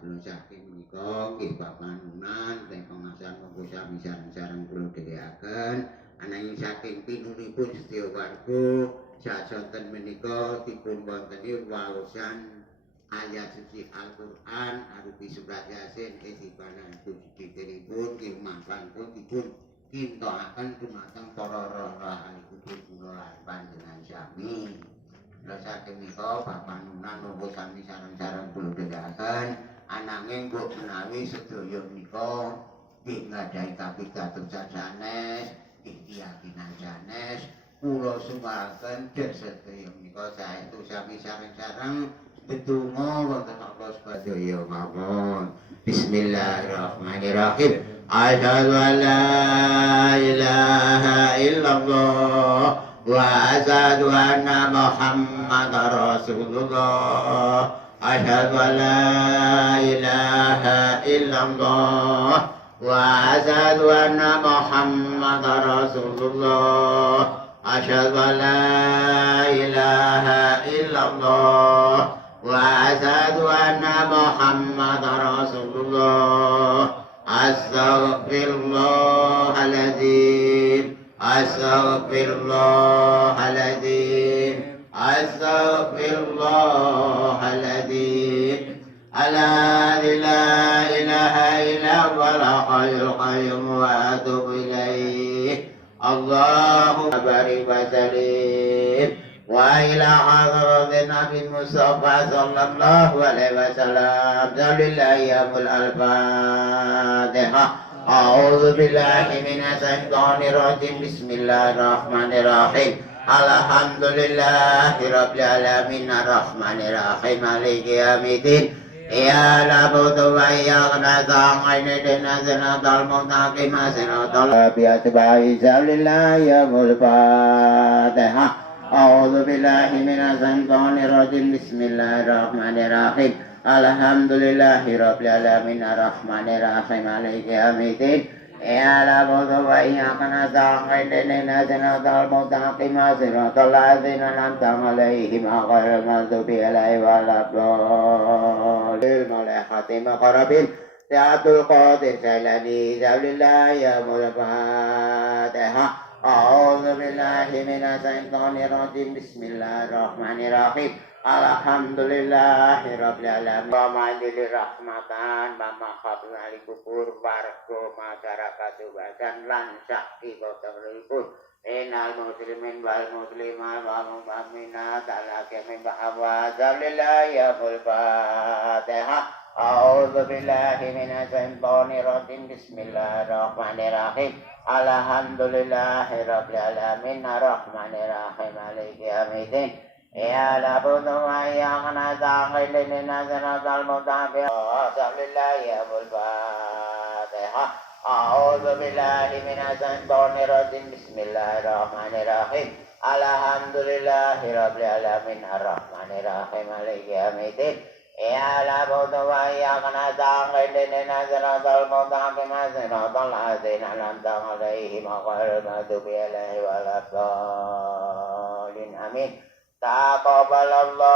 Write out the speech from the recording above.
kula saking menika nggih papanunan teng pengasahan monggo sami sareng-sareng kula dheweaken ananging saking pinunipun sedaya warga sasaten menika dipun wonteni waosan ayat suci Al-Qur'an arupi surat Yasin esibanan suci-sucinipun nggih mangkantun dipun kintoaken dumateng para roh-roh alipun kula lan panjenengan sami. Saking menika papanunan monggo sami sareng-sareng kula dheweaken ananging kok menawi sedaya menika nggih nggadhahi kapitadosan sanes nggih keyakinan sanes kula sumaraken dherek sedaya menika saestu sami sareng-sareng ndedonga wonten Allah sedaya mawon. Bismillahirrahmanirrahim. Asyhadu an la ilaha illallah wa asyhadu anna Muhammadar Rasulullah. Asyhadu an la ilaha illallah wa asyhadu anna Muhammadar Rasulullah. Asyhadu an la ilaha illallah wa asyhadu anna Muhammadar Rasulullah. Astaghfirullahaladzim. Astaghfirullahaladzim. Astaghfirullahaladzim. Ala la ilaha illa huwal hayyul qayyum wa atubu ilaih. Allahumma barik wa sallim wa ila hadratin Nabi Mustafa sallallahu alaihi wasallam. Lillahi al-Fatiha. A'udzu billahi minasy syaithanir rajim. Bismillahirrahmanirrahim. Alhamdulillahi rabbil alamin arrahmanir rahim maliki yaumiddin. Ya na'budu wa iyyaka nasta'in ihdinas siratal mustaqim siratal ladzina lillahi al-Fatiha. A'udzu billahi minasy syaithanir rajim. Bismillahirrahmanirrahim. Alhamdulillahi rabbil alamin arrahmanir rahim maliki yaumiddin. Ya na'budu wa iyyaka nasta'in ihdinas siratal mustaqim siratal ladzina an'amta 'alaihim ghairil maghdubi 'alaihim waladdallin. Malaikatil qarabin Syatul Qadir Sailani Zaulillahi al-Fatiha. A'udzu billahi minasy syaithanir rajim. Bismillahirrahmanirrahim. Alhamdulillahi rabbil alamin. Wa ma'adili rahmatan mama khabul alikubur warga masyarakat Tubasan lan sakti kotoripun inal muslimin wal muslimat wal mu'minat ala kemin ba'awa zalillahi al-Fatiha. A'udzu billahi minasy syaithanir rajim. Bismillahirrahmanirrahim. Alhamdulillahi rabbil alamin arrahmanir rahim maliki yaumiddin. Ya na'budu wa iyyaka nasta'in ihdinas siratal mustaqim lillahi al-Fatiha. A'udzu billahi minasy syaithanir rajim. Bismillahirrahmanirrahim. Alhamdulillahi rabbil alamin arrahmanir rahim maliki yaumiddin. Ya na'budu wa iyyaka nasta'in ihdinas siratal mustaqim siratal ladzina an'amta 'alaihim ghairil maghdubi 'alaihim waladdallin. Amin. Taqabbalallah.